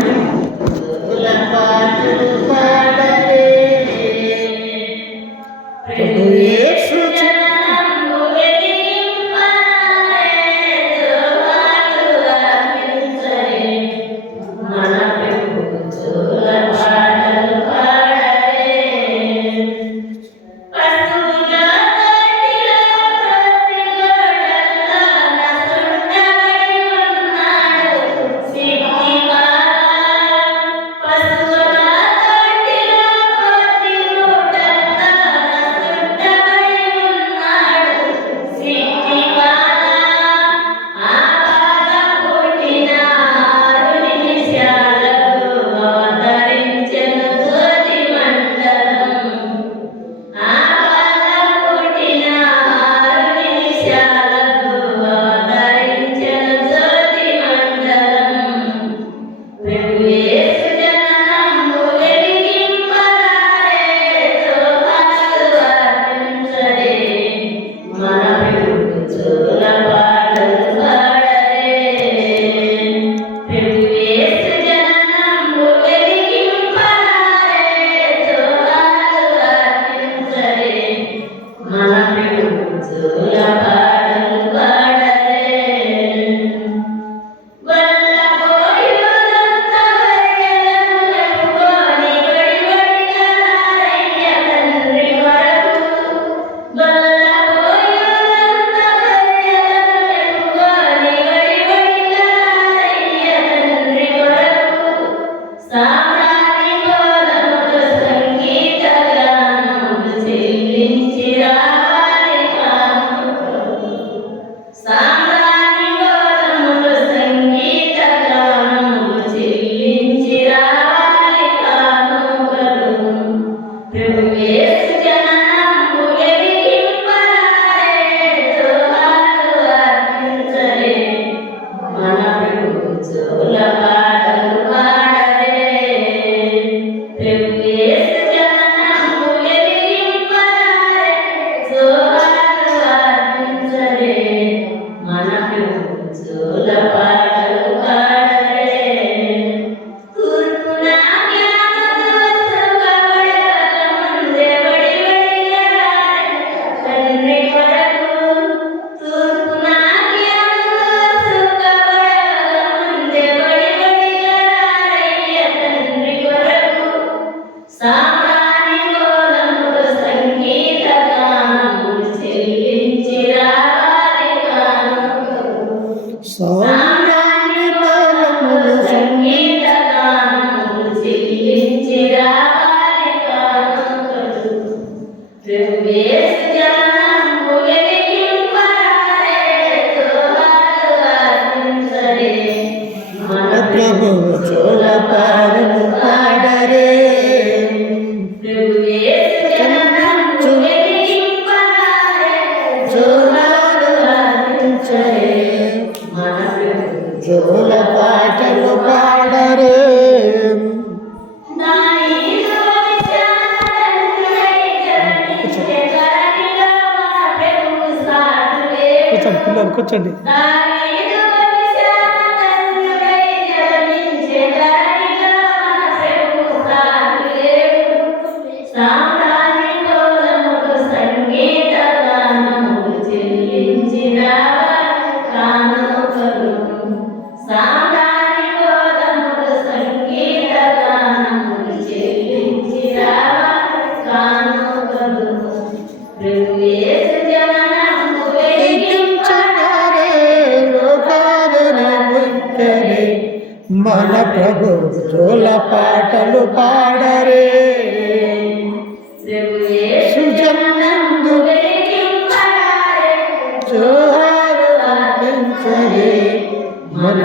Thank you. చెవుల పాటలు పాడరే. పిల్లలు కూర్చోండి. మన ప్రభు చోల పాటలు పాడరే సుజన్నందు జోహారు మన